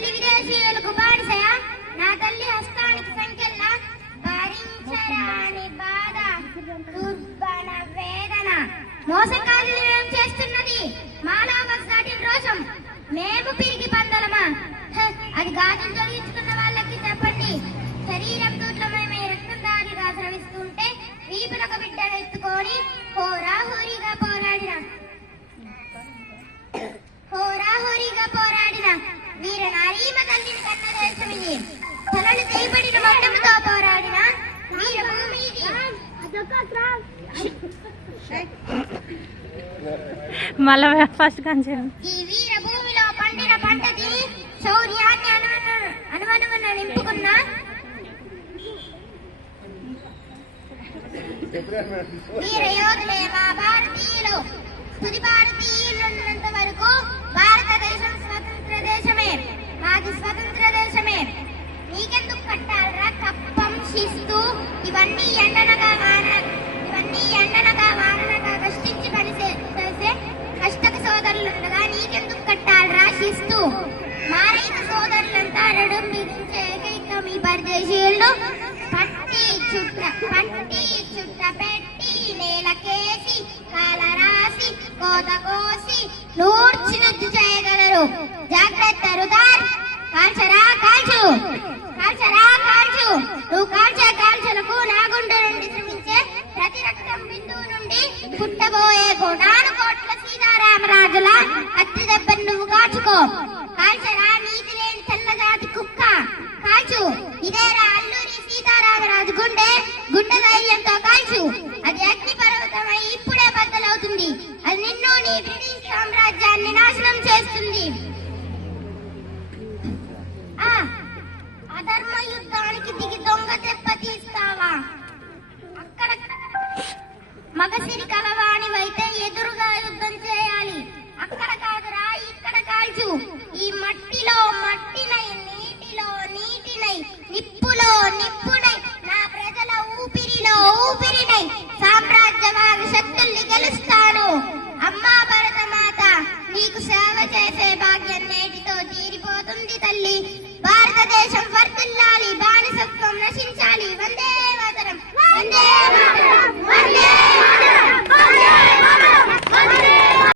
తల్లి విదేశీయులకు బానిసయ, నా తల్లి హస్తానికి సంఖ్యల భరించరాని బాధ, దుర్బణ వేదన. మోసకాలు ఏం చేస్తున్నది మాలో దాటిన రోషం. మేము పిరిగి పందలమా? అది గాజులు తొలగించుకున్న వాళ్ళకి చెప్పండి. శరీరం దూట్లమేమే రక్తం దారిగా స్రవిస్తుంటే వీపులకు బిడ్డను ఎత్తుకొని హోరాహోరీగా పోరాడిన వీర నారీమ తల్లిని కన్న దేశం ఇది. తలలు చేపడిన మొట్టముతో పోరాడిన వీర భూమి ఇది. మళ్ళా ఫస్ట్ కంచె ఈ వీర భూమిలో పండిన పంటది శౌర్యాన్ని అనువనువున నింపుకున్న వీర యోధులే మా భారతీయులు. తుది భారతీయులున్నంత వరకు భారతదేశం స్వతంత్ర దేశమే, మాది స్వతంత్ర దేశమే. నీకెందుకు కట్టాలరా కప్పం శిస్తు? ఇవన్నీ ఎండనగా వాననగా కష్టించి చేసే కష్టక సోదరులుండగా నీకెందుకు కట్టాలరా శిస్తు? మా రైతు సోదరులంతా నడుం బిగించే ఏకైక మీ పరదేశీయులు. పట్టి చుట్ట పెట్టి నేలకేసి కాలరాసి కోత కోసి నూర్చినట్టు చేయగలరు. జాగ్రత్త రుదార్. కాల్చరా కాల్చు. నువ్వు కాల్చలకు నా గుండె నుండి శ్రమించే ప్రతి రక్తం బిందువు నుండి పుట్టబోయే 1,00,00,000 కోట్ల సీతారామరాజుల కత్తి దెబ్బను నువ్వు కాచుకో. కాల్చరా నీతి లేని తెల్లజాతి కుక్క. కాల్చు. ఇదేరా అల్లూరి సీతారామరాజు గుండె ధైర్యంతో కాల్చు. అది అగ్ని పర్వతమై ఇప్పుడే బద్దలవుతుంది. అది నిన్ను నీ బ్రిటిష్ సామ్రాజ్యాన్ని నాశనం చేస్తుంది. అధర్మ యుద్ధానికి దిగి దొంగ తెప్ప తీస్తావా? అక్కడ మగసిరి కలవాణివైతే ఎదురుగా యుద్ధం చేయాలి. అక్కడ కాదురా ఇక్కడ కాల్చు. ఈ మట్టిలో మట్టినై, నీటిలో నీటినై, నిప్పులో నిప్పునై, నా ప్రజల ఊపిరిలో ఊపిరినై సామ్రాజ్యవాద శక్తుల్ని గెలుస్తాను. అమ్మా భరతమాత, నీకు సేవ చేసే భాగ్యం నేటితో తీరిపోతుంది తల్లి. భారతదేశం